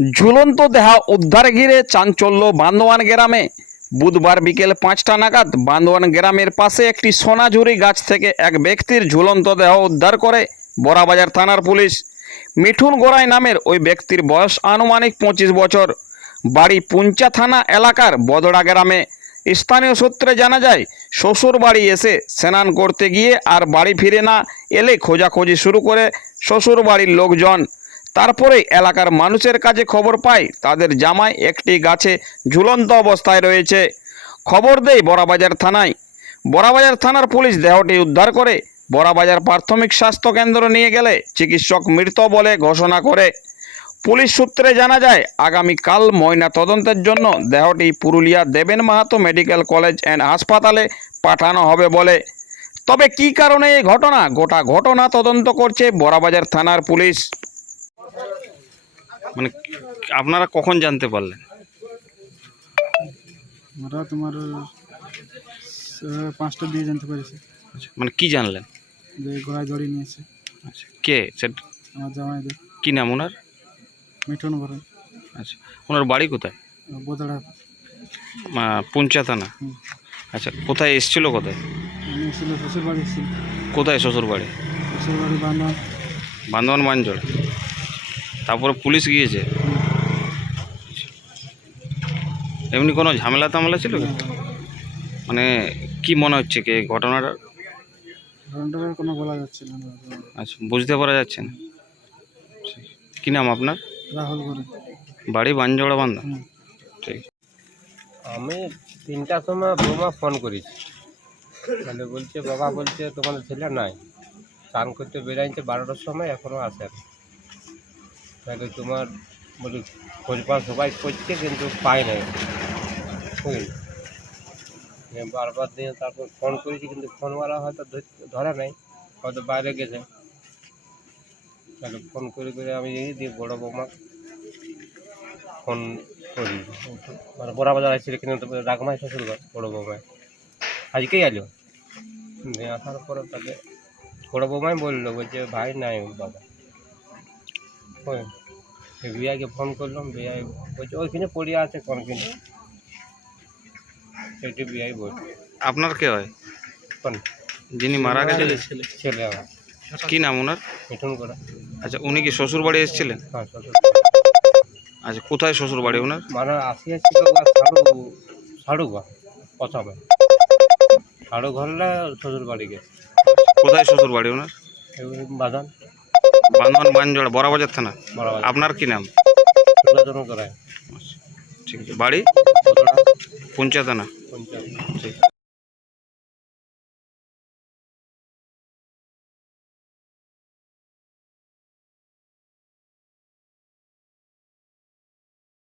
ঝুলন্ত দেহ উদ্ধার ঘিরে চাঞ্চল্য বান্দোয়ান গ্রামে। বুধবার বিকেল 5টা নাগাদ বান্দোয়ান গ্রামের পাশে একটি সোনাঝুরি গাছ থেকে এক ব্যক্তির ঝুলন্ত দেহ উদ্ধার করে বড়াবাজার থানার পুলিশ। মিঠুন গোড়াই নামের ওই ব্যক্তির বয়স আনুমানিক 25 বছর। বাড়ি পুঞ্চা থানা এলাকার বদড়া গ্রামে। স্থানীয় সূত্রে জানা যায়, শ্বশুর বাড়ি এসে স্নান করতে গিয়ে আর বাড়ি ফিরে না এলে খোঁজাখুঁজি শুরু করে শ্বশুর বাড়ির লোকজন। তারপরে এলাকার মানুষের কাছে খবর পায় তাদের জামাই একটি গাছে ঝুলন্ত অবস্থায় রয়েছে। খবর দেয় বড়াবাজার থানায়। বড়াবাজার থানার পুলিশ দেহটি উদ্ধার করে বড়াবাজার প্রাথমিক স্বাস্থ্য কেন্দ্র নিয়ে গেলে চিকিৎসক মৃত বলে ঘোষণা করে। পুলিশ সূত্রে জানা যায়, আগামীকাল ময়না তদন্তের জন্য দেহটি পুরুলিয়া দেবেন মাহাতো মেডিকেল কলেজ অ্যান্ড হাসপাতালে পাঠানো হবে বলে। তবে কী কারণে এই গোটা ঘটনা তদন্ত করছে বড়াবাজার থানার পুলিশ। মানে আপনারা কখন জানতে পারলেন? আমরা তোমার 5টা দিয়ে জানতে পেরেছি মানে কি জানলেন? যে ঘোড়ায় দড়ি নিয়েছে। আচ্ছা, কে সেটা? আমার জামাইদের কি নাম ওনার? মিঠুন ঘরে আচ্ছা, ওনার বাড়ি কোথায়? বোদড়া পুঞ্চা থানা। আচ্ছা, কোথায় এসেছিল? কোথায় ছিল শ্বশুর বাড়ি এসেছিল। কোথায় শ্বশুর বাড়ি? শ্বশুর বাড়ি বান্ধব বান্দোয়ান মানজোড়। তারপরে পুলিশ গিয়েছে। এমনি কোনো ঝামেলা টামেলা ছিল কি? মানে কি মনে হচ্ছে কি ঘটনাটা? ঘন্টার কোনো বলা যাচ্ছে না। আচ্ছা, বুঝতে পারা যাচ্ছে না। কি নাম আপনার? রাহুল ঘরে বাড়ি বানজোড়া বান্ধা। ঠিক। আমি 3টার সময় বৌমা ফোন করেছি, মানে বলছে বাবা বলছে তোমাদের ছেলে নাই, স্নান করতে বেরিয়েছে 12টার সময়, এখনও আসে না। তাহলে তোমার বলি খোঁজ পাওয়া সবাই করছে কিন্তু পাই নাই, বুঝলি। বারবার দিয়ে তারপর ফোন করেছি কিন্তু ফোনওয়ালা হয়তো ধরে নাই, হয়তো বাইরে গেছে। তাহলে ফোন করে করে আমি দিয়ে বড়ো বৌমা ফোন করি, মানে বড়াবাজার আসছিল কিন্তু রাগমাই শ্বশুর বড়ো বৌমায় আজকেই এলো। দিয়ে আসার পরে তাকে বড়ো বৌমাই বললো, বলছে ভাই নাই বাবা। ওই বিআইকে ফোন করলাম, বিআই বলছে ওইখানে পড়ে আছে কোন কিনে, সেটি বিআই বলছে। আপনার কে হয়? কোন যিনি মারা গেছে? ছেলে আমার কি নাম ওনার? মিঠুন করা। আচ্ছা, উনি কি শ্বশুর বাড়ি এসেছিলেন? হ্যাঁ শ্বশুর। আচ্ছা, কোথায় শ্বশুর বাড়ি ওনার? মানে আসিয়াছিল সাড়ু ঘর, প্রথমে সাড়ু ঘরলে শ্বশুর বাড়ি গেছে। কোথায় শ্বশুর বাড়ি ওনার? বাদান বান্দোয়ান বানজোড়া বড়াবাজার থানা। বড়াবাজার। আপনার কি নাম? করায় ঠিক আছে। বাড়ি? পুঞ্চা থানা। পঞ্চায়েত। ঠিক।